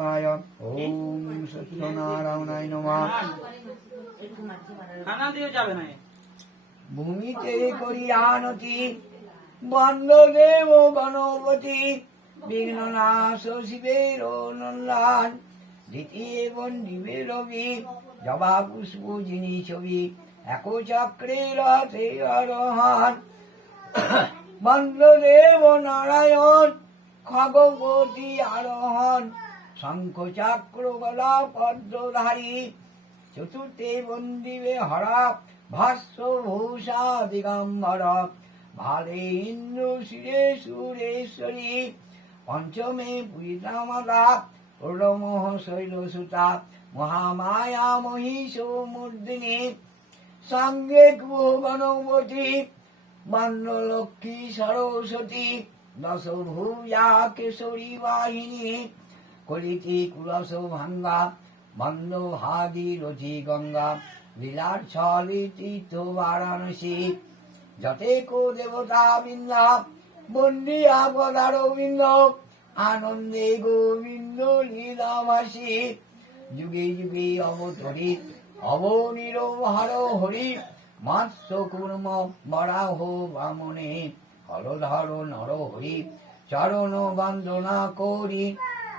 রূপায় ওম সত্যনারায়ণায় নমঃ। ভূমিতে করিয়ানতি বন্দদেব গণপতি বিঘ্ননাশ শিবের নন্দান দ্বিতীয় বন্দিবে রবি জবা পুষ্প যিনি ছবি একচক্রে রথে আরোহণ বন্দদেব নারায়ণ খগপতি আরোহণ শঙ্খ চক্র গদা পদ্মধারী চতুর্থে বন্দিবে হরা ভাস্য ভূষা দিগম্বর ভালে ইন্দ্র শিরে সুরেশ্বরী পঞ্চমে পূজিতা প্রণমঃ শৈলসুতা মহামায়া মহিষ মূর্ধিনী সঙ্গে গণপতি বন্যলক্ষ্মী সরস্বতী দশভূজা কেশরী বাহিনী কলিতি কুলস ভাঙ্গা বন্দ ভাদি রথি গঙ্গা লীলার ছলি তীর্থ বারাণসী যতে কো দেবতা বৃন্দা বন্দিয়া পদারবিন্দ আনন্দে গোবিন্দ লীলামাসী যুগে যুগে অবতরিত অবনিরভার হরি মৎস্য কুর্ম বরাহ বামনে হলধর নর হরি চরণ বন্দনা করি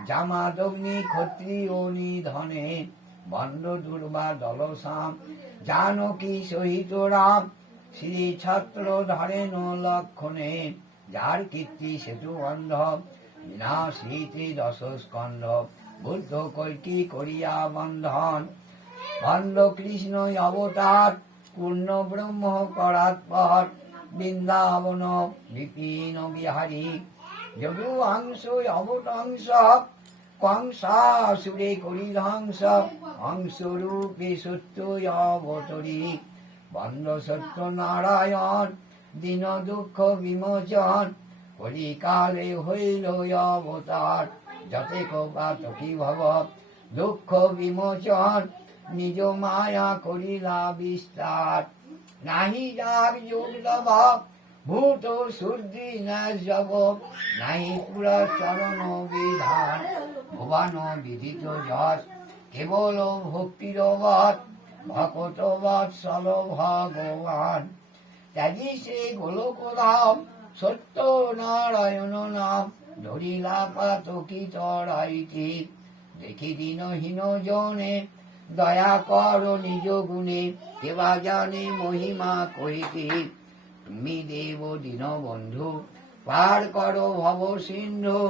জামাদগ্নি ক্ষত্রিয় নিধনে বন্দ দুর্বা দলসাম জানকী সহিত রাম শ্রী ছত্র ধরেন লক্ষণে যার কীর্তি সেতু বন্ধ বিনাশীতি দশ স্কন্ধ বুদ্ধ কৈটি করিয়া বন্ধন বন্ধ কৃষ্ণ অবতার পূর্ণ ব্রহ্ম পরাৎপর বৃন্দাবন বিপিন বিহারী যদু অংশ অবতংশ কংসাসুরে করি ধ্বংস অংশ রূপে সত্য অবতরী বন্দ সত্য নারায়ণ দীন দুঃখ বিমোচন কলিকালে হইল অবতার যতে কপা তকি ভব দুঃখ বিমোচন নিজ মায়া করিলা বিস্তার নাহি যার যোগ লভ ভূত শুদ্ধি নাশব নাহি পুরা চরণ বিধান ভুবন বিদিত যশ কেবল ভক্তির বৎ ভকত বৎসল ভগবান ত্যাগী সে গোলক ধাম সত্য নারায়ণ নাম ধরিলা পাতকি চড়াইতি দেখি দিনহীন জনে দয়া কর নিজ গুণে কেবা জানে মহিমা কহিতে তুমি দেব দীন বন্ধু পার কর ভব সিন্ধু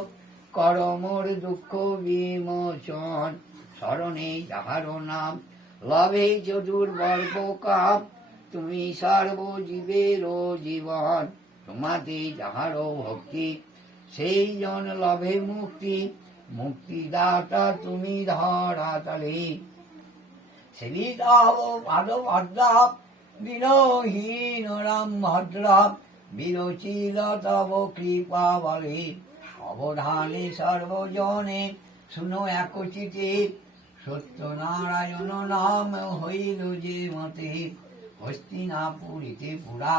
কর মোর দুঃখ বিমোচন শরণে যাহার নাম লভে চতুর্বর্গ কাম তুমি সর্বজীবের জীবন তোমাতে যাহার ভক্তি সেই জন লভে মুক্তি মুক্তিদাতা তুমি ধরাতলে সেবিতা পাদ পদ্মা বিনহীন রাম ভদ্র বিরচিল তব কৃপা বলে অবধানে সর্বজনে শুনো একচিতে সত্যনারায়ণ নাম হইল যে মতে হস্তিনাপুরীতে পুরা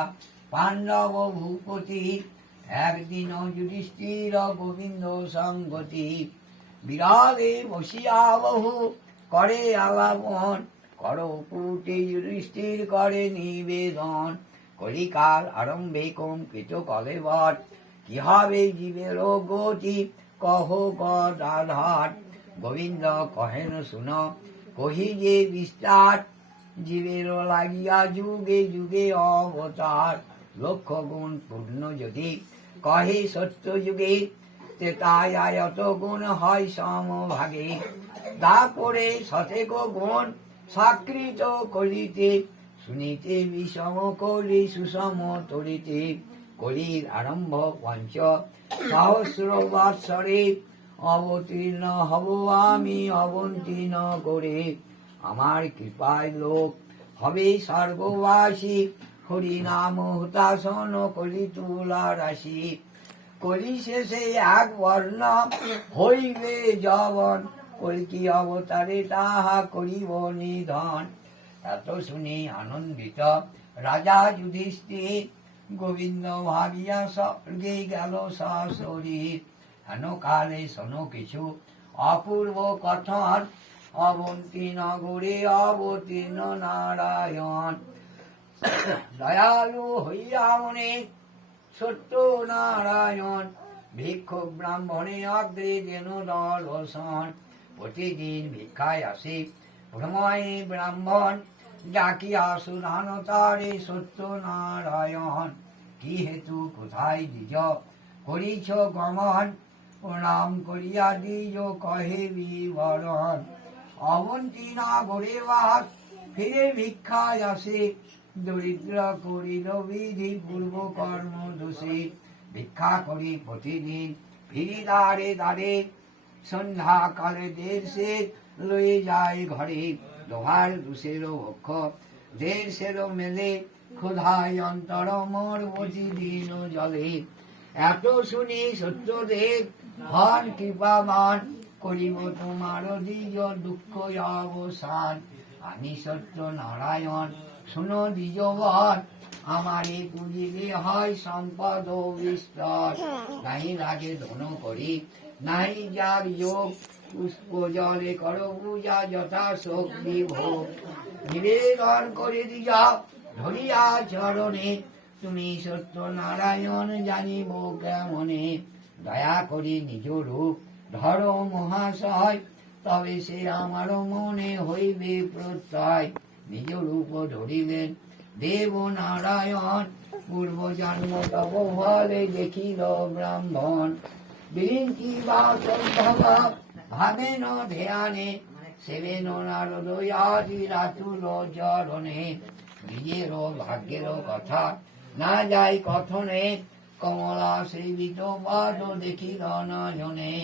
পাণ্ডব ভূপতি একদিন যুধিষ্ঠির গোবিন্দ সঙ্গতি বিরাগে বসিয়া বহু করে আলাপন করকুটে যুধিষ্ঠির করে নিবেদন কলিকাল আরম্ভে কম্পিত কলেবর কি হবে জীবের গতি কহ গদাধর গোবিন্দ কহেন শুন কহি যে বিস্তার জীবের লাগিয়া যুগে যুগে অবতার লক্ষ গুণ পূর্ণ যদি কহে সত্য যুগে তেতায় আয়ত গুণ হয় সমভাগে তা করে শতেক গুণ সাকৃত করিতে শুনিতে বিষম কলি সুষম তরিতে কলির আরম্ভ পঞ্চ সহস্র বৎসরে অবতীর্ণ হব আমি অবতীর্ণ করে আমার কৃপায় লোক হবে স্বর্গবাসী হরি নাম হুতাসন কলি তুলা রাশি কলি শেষে এক বর্ণ হইবে যবন কল্কি অবতারে তাহা করিব নিধন এত শুনি আনন্দিত রাজা যুধিষ্ঠির গোবিন্দ ভাবিয়া স্বর্গে গেল সশরীর হেন কালে শোনো কিছু অপূর্ব কথন অবন্তী নগরে অবতীর্ণ নারায়ণ দয়ালু হইয়া অনেক সত্য নারায়ণ ভিক্ষুক ব্রাহ্মণে অগ্রে যেন দর্শন প্রতিদিন ভিক্ষায় আসে প্রময় ব্রাহ্মণ ডাকিয়া সুধান তারে সত্য নারায়ণ কি হেতু কোথায় দ্বিজ করিছ গমন প্রণাম করিয়া দ্বিজ কহে বিবরণ অবন্তী নগরে বাস ফিরে ভিক্ষায় আসে দরিদ্র করিল বিধি পূর্ব কর্ম দোষে ভিক্ষা করি প্রতিদিন ফিরি দ্বারে দ্বারে সন্ধ্যা কালে দেশে লয়ে যায় ঘরে লোহার দুষেরও অক্ষ দেশেরও মেলে ক্ষুধায় অন্তর মোর প্রতিদিন জলে এত শুনি সত্যদেব হন কৃপাবান করিব তোমার দ্বিজ দুঃখ অবসান আমি সত্য নারায়ণ শুনো দ্বিজবর আমারে পুজিলে হয় সম্পদ বিস্তর নাই লাগে ধন করি নাই যার যোগ পুষ্প জলে কর পূজা যথা শক্তি ভোগ নিবেদন করে দিয়া ধরিয়া চরণে তুমি সত্য নারায়ণ জানিব কেমনে দয়া করি নিজ রূপ ধর মহাশয় তবে সে আমার মনে হইবে প্রত্যয় নিজ রূপ ধরিলেন দেব নারায়ণ পূর্ব জন্ম তব ফলে দেখিল ব্রাহ্মণ বিরিঞ্চি বা সম্ভবা ভাবেন ধ্যানে সেবেন নারদ আদি রাতুল চরণে নিজের ভাগ্যের কথা না যাই কথনে কমলা সেবিত পাদ দেখিল না জনে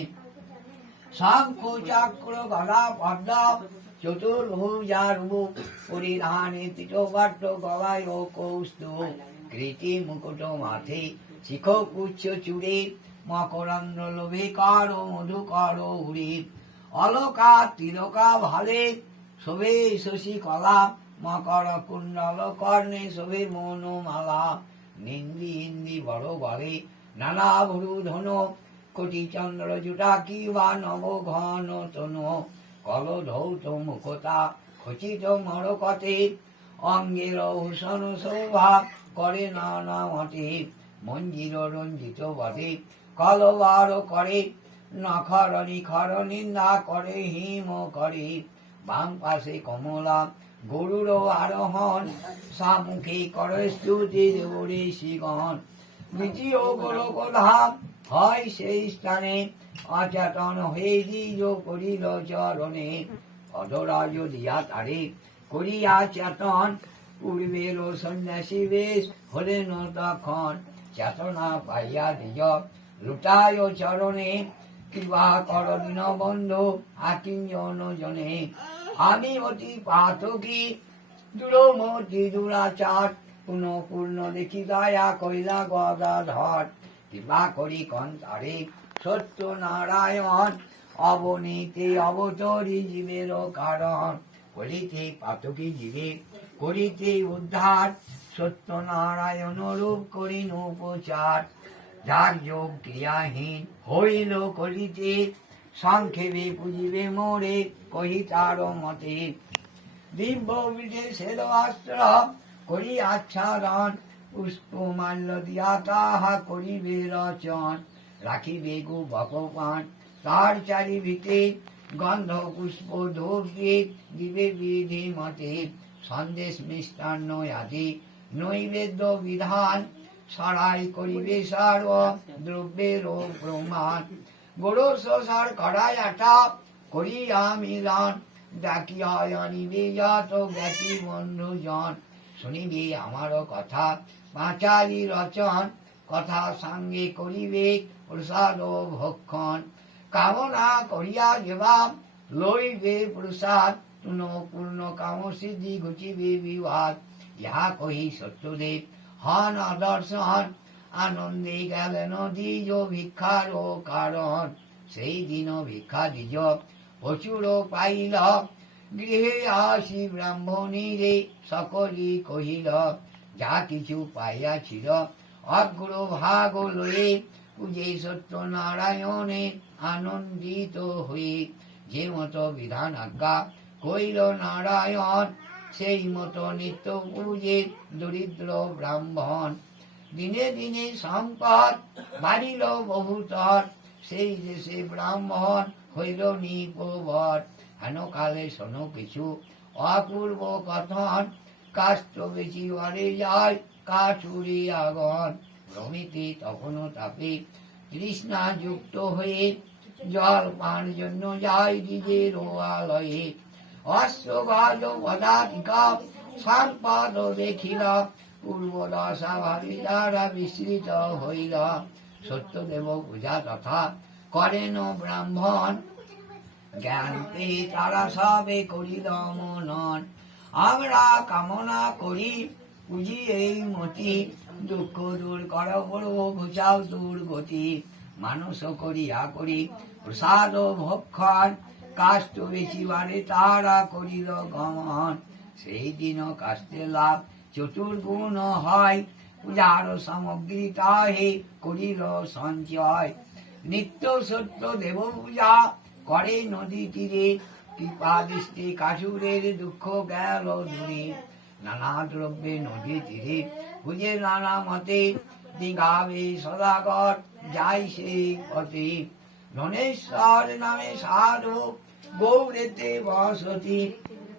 শঙ্খ চক্র গদা পদ্ম চতুর্ভুজা রূপ পরিধানে পীতবাট্ট গলায় কৌস্তুভ কৃতি মুকুট মাথে শিখ কুচ্ছ চূড়ে মকরন্দ লোভে কর মধু কর উড়ি অলকা তিলকা ভালে শোভে শশী কলা মকর কুণ্ডল কর্ণে শোভে মনোমালা নিন্দি হিন্দি বড় বলে নানা ভরু ধন কোটি চন্দ্র জুটা কি বা নব ঘন তন কল ধৌত মুখতা খচিত মরকতে অঙ্গের ভূষণ শোভা করে নানা মতে মঞ্জির রঞ্জিত বটে কলবার করে নখর নিখর নিন্দা করে হিম করে বাম পাশে কমলা গরুর আরোহণ সামুখে করে স্তুতি দেবরে শিগণ দ্বিতীয় গোলক ধাম হয় সেই স্থানে অচেতন হয়ে দ্বিজ করিল চরণে অধরাজ দিয়া তারে করিয়া চেতন পূর্বের সন্ন্যাসী বেশ হলেন তখন চেতনা পাইয়া দ্বিজ লুটায় চরণে কৃপা কর দীনবন্ধু আকিঞ্জন জনে আমি অতি পাতকী দূরমতি দুরাচার পুনঃপূর্ণ দেখি দয়া কইলা গদাধর কৃপা করি কন্তারে সত্য নারায়ণ অবনীতে অবতরি জীবের কারণ করিতে পাতকী জীবে করিতে উদ্ধার সত্য নারায়ণ রূপ করিন উপচার যার যোগ ক্রিয়াহীন হইল করিতে সংক্ষেপে পুজিবে মোরে কহি তার মতে দিব্য বিদেশের অস্ত্র করি আচ্ছাদন পুষ্প মাল্য দিয়া তাহা করিবে রচন রাখিবে গো ভগবান তার চারিভিতে গন্ধ পুষ্প ধূপ দিয়ে দিবে বিধি মতে সন্দেশ মিষ্টান্ন আদি নৈবেদ্য বিধান সরাই করিবে সার দ্রব্যের প্রমাণ গরু শোষার কড়াই আটা করিয়া মিলন ডাকিয়া আনিবে যত জ্ঞাতি বন্ধুজন শুনিবে আমার কথা পাঁচালি রচন কথা সঙ্গে করিবে প্রসাদ ভক্ষণ কামনা করিয়া যেবা লইবে প্রসাদ পূর্ণ কাম সিদ্ধি ঘুচিবে বিবাদ ইহা কহি সত্যদেব হন দর্শন আনন্দে গেলেন দ্বিজ ভিক্ষার কারণ সেই দিন ভিক্ষা দ্বিজ প্রচুর পাইল গৃহে আসি ব্রাহ্মণীরে সকলি কহিল যা কিছু পাইয়াছিল অগ্র ভাগ লয়ে পূজে সত্য নারায়ণে আনন্দিত হয়ে যে মতো বিধান আজ্ঞা কইল নারায়ণ, সেই মতো নিত্য পূজে দরিদ্র ব্রাহ্মণ। দিনে দিনে সম্পদ বাড়িল বহুতর, সেই দেশে ব্রাহ্মণ হইল নিপবর। হেন কালে শোনো কিছু অপূর্ব কথন, কাষ্ঠ বেচিবারে যায় কাঠুরি আগন। ভ্রমিতে তখনও তাপে তৃষ্ণা যুক্ত হয়ে জল পান জন্য যায় নিজের আলয়ে। অশ্বগজ পদাতিকা সম্পদ দেখিল, পূর্ব দশা ভাবি দ্বারা বিস্মৃত হইল। সত্যদেব পূজা তথা করেন ব্রাহ্মণ, জ্ঞান পেয়ে তারা সবে করিল মনন। আমরা কামনা করি পুঁজি এই মতি, দুঃখ দূর কর বড় ঘুচাও দুর্গতি। মানুষ করিয়া করি প্রসাদ ভক্ষণ, কাষ্ঠ বেচিবারে তারা করিল গমন। সেই দিন কাষ্ঠে লাভ চতুর্গুণ হয়, পূজার সামগ্রী তাহে করিল সঞ্চয়। নিত্য সত্য দেব পূজা করে নদী তীরে, কৃপা দৃষ্টি কাসুরের দুঃখ গেল দূরে। নানা দ্রব্যে নদী তীরে পূজে নানা মতে, দিগাবে সদাগর যাই সেই পথে। ধনেশ্বর নামে সাধু গৌরেতে বসতি,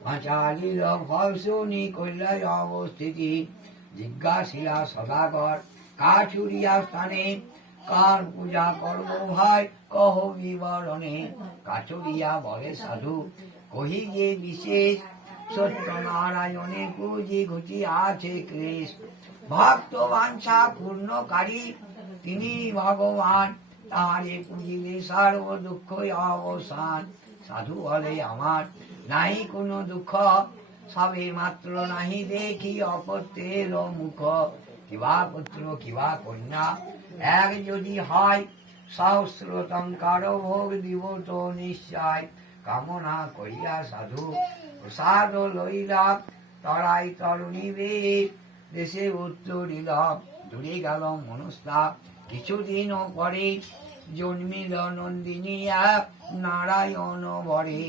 পাঁচালির ফল শুনি কল্যাণ অবস্থিতি। জিজ্ঞাসিলা সদাগর কাঠুরিয়া স্থানে, কার পূজা করব ভাই কহ বিবরণে। কাঠুরিয়া বলে সাধু কহি যে বিশেষ, সত্যনারায়ণে পুঁজি ঘটি আছে ক্লেশ। ভক্ত বাঞ্ছা পূর্ণকারী তিনি ভগবান, তাহারে পুঁজিলে সর্ব দুঃখ অবসান। সাধু বলে আমার নাহি কোনো দুঃখ, সবে মাত্র নাহি দেখি অপত্যের মুখ। কিবা পুত্র কিবা কন্যা এক যদি হয়, সহস্রতঙ্কার ভোগ দিব তো নিশ্চয়। কামনা করিয়া সাধু প্রসাদ লইলা, তরাই তরুণী বেশ দেশে উত্তরিল। দূরে গেল মনস্তাপ কিছুদিন পরে, জন্মিল নন্দিনী এক নারায়ণ বরে।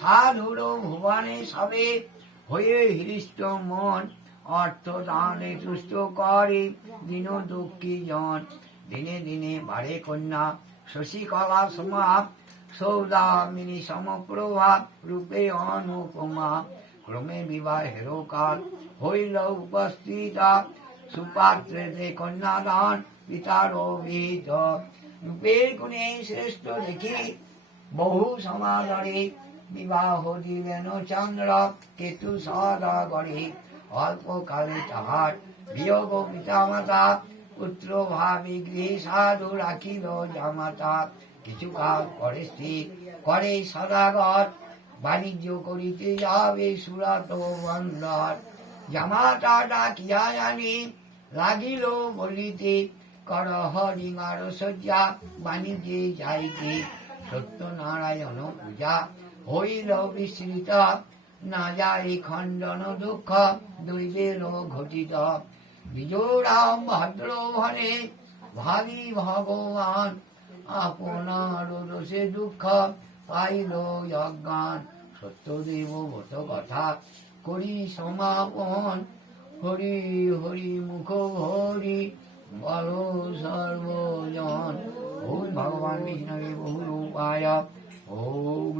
সাধুর ভুবনে সবে হয়ে হৃষ্ট মন, অর্থ দানে তুষ্ট করে দীন দুঃখী জন। দিনে দিনে বাড়ে কন্যা শশীকলা সমা, সৌদামিনী সমপ্রভা রূপে অনুপমা। ক্রমে বিবাহের কাল হইল উপস্থিতা, সুপাত্রে কন্যাদান পিতার অভিহিত। রূপের গুণে শ্রেষ্ঠ দেখি বহু সমাদরে, বিবাহ দিলেন চন্দ্র কেতু সদাগরে। অল্পকালে তাহার বিয়োগ পিতামাতা, পুত্র ভাবি গৃহে সাধু রাখিল জামাতা। কিছুকাল পরে স্ত্রী করে সদাগর, বাণিজ্য করিতে যাবে সুরত বন্দর। জামাতা ডাকিয়া আনি লাগিল বলিতে, কর হরিঙার শয্যা বাণিজ্যে যাইতে। সত্যনারায়ণ পূজা হইল বিস্মৃত, না যায় খণ্ডন দুঃখ দৈবের ঘটিত। বিজোরাম ভদ্র ভনে ভাবি ভগবান, আপনার দোষে দুঃখ পাইল অজ্ঞান। সত্যদেব বত কথা করি সমাপন, হরি হরি মুখ হরি বল সর্বজন। ওম ভগবান বিষ্ণবে বহু রূপায়, ওম